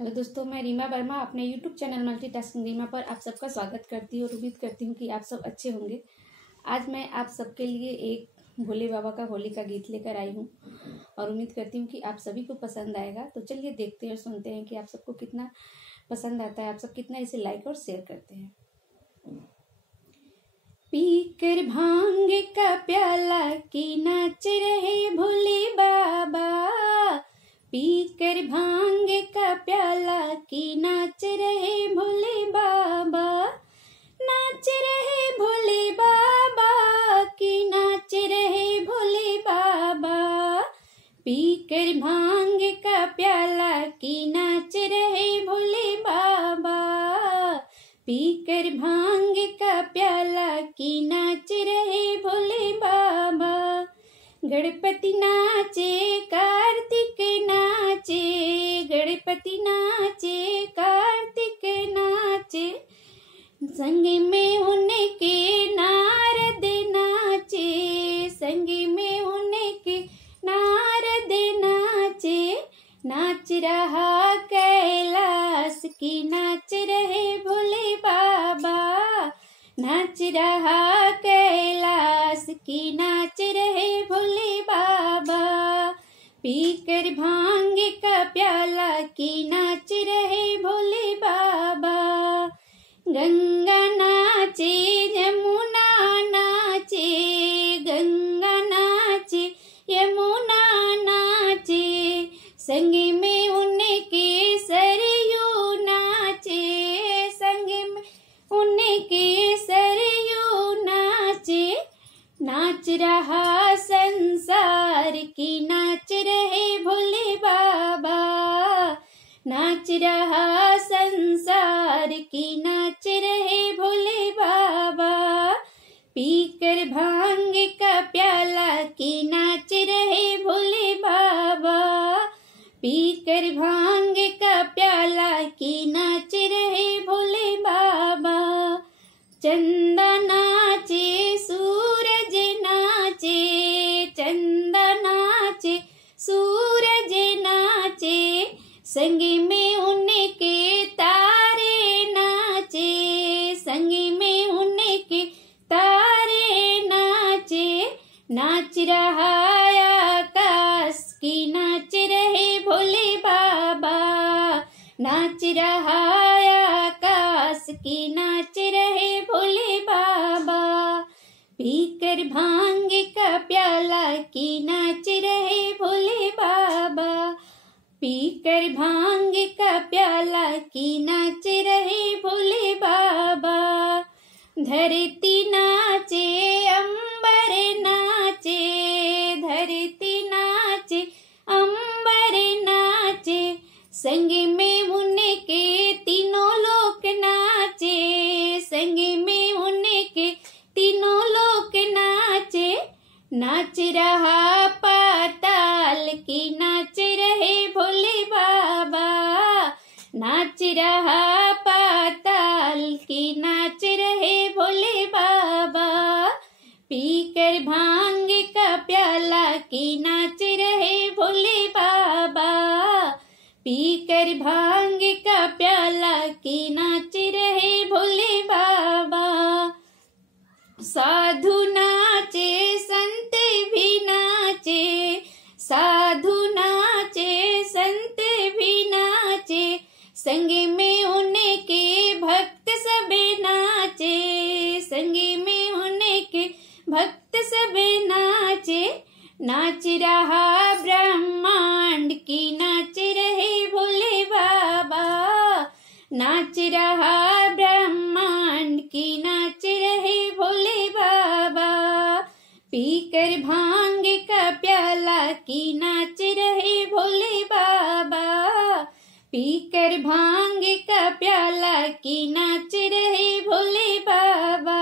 Hello दोस्तों, मैं रीमा वर्मा अपने यूट्यूब चैनल मल्टीटास्किंग रीमा पर आप सबका स्वागत करती हूँ और उम्मीद करती हूँ कि आप सब अच्छे होंगे। आज मैं आप सबके लिए एक भोले बाबा का होली का गीत लेकर आई हूँ और उम्मीद करती हूँ कि आप सभी को पसंद आएगा। तो चलिए देखते हैं और सुनते हैं कि आप सबको कितना पसंद आता है, आप सब कितना इसे लाइक और शेयर करते हैं। पीकर भांग का प्याला की नाच रहे भोले बाबा, पीकर भांग का प्याला की नाच रहे भोले बाबा, नाच रहे भोले बाबा की नाच रहे भोले बाबा, पीकर भांग का प्याला की नाच रहे भोले बाबा, पीकर भांग का प्याला की नाच रहे भोले बाबा। गणपति नाचे कार्तिक नाचे, गणपति नाचे कार्तिक नाचे, संग में उनके नारद नाचे, संग में उनके नारद नाचे, नाच रहा कैलाश की नाच रहे भोले बाबा, नाच रहा कैलाश की नाच रहे भोले बाबा, पीकर भांग का प्याला की नाच रहे भोले बाबा। गंगा नाचे यमुना नाचे, गंगा नाचे यमुना नाचे, संग में उनके सरयू नाचे, संग में उनके सरयू नाचे, नाच रहा संसार की नाच रहे भोले बाबा, नाच रहा संसार की नाच रहे भोले बाबा, पीकर भांग का प्याला की नाच रहे भोले बाबा, पीकर भांग का प्याला की नाच रहे भोले बाबा। चंदा नाचे सूरज नाचे, चंदा नाचे सूरज नाचे, संग में उनके तारे नाचे, संग में उनके तारे नाचे, नाच रहा आकाश की नाच रहे भोले बाबा, नाच रहा आकाश की नाच रहे भोले बाबा, पीकर भांग का प्याला की नाच रहे भोले बाबा, पीकर भांग का प्याला की नाच रहे भोले बाबा। धरती नाचे अंबर नाचे, धरती नाचे अंबर नाचे, संग में उनके तीनों लोक नाचे, संग में उनके तीनों लोक नाचे, नाच रहा पाताल की नाच रहे भोले बाबा, नाच रहा पाताल की नाच रहे भोले बाबा, पीकर भांग का प्याला की नाच रहे भोले बाबा, पीकर भांग का प्याला की नाच रहे भोले बाबा। साधु नाचे संत भी नाचे, साधु नाचे संत भी नाचे, संग में उनके भक्त सब नाचे, संग में उनके भक्त सब नाचे, नाच रहा ब्रह्मांड की नाच रहे भोले बाबा, नाच रहा ब्रह्मांड की नाच रहे भोले बाबा, पीकर भांग का प्याला की नाच रहे भोले बाबा, पीकर भांग का प्याला की नाच रहे Bhole Baba.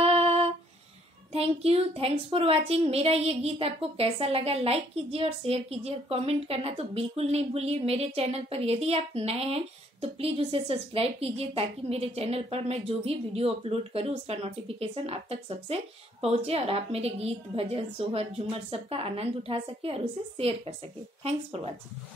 Thank you, thanks for watching. मेरा ये गीत आपको कैसा लगा लाइक कीजिए और शेयर कीजिए और कमेंट करना तो बिल्कुल नहीं भूलिए। मेरे चैनल पर यदि आप नए हैं तो प्लीज़ उसे सब्सक्राइब कीजिए ताकि मेरे चैनल पर मैं जो भी वीडियो अपलोड करूं उसका नोटिफिकेशन आप तक सबसे पहुंचे और आप मेरे गीत, भजन, सोहर, झूमर सबका आनंद उठा सके और उसे शेयर कर सके। Thanks for watching.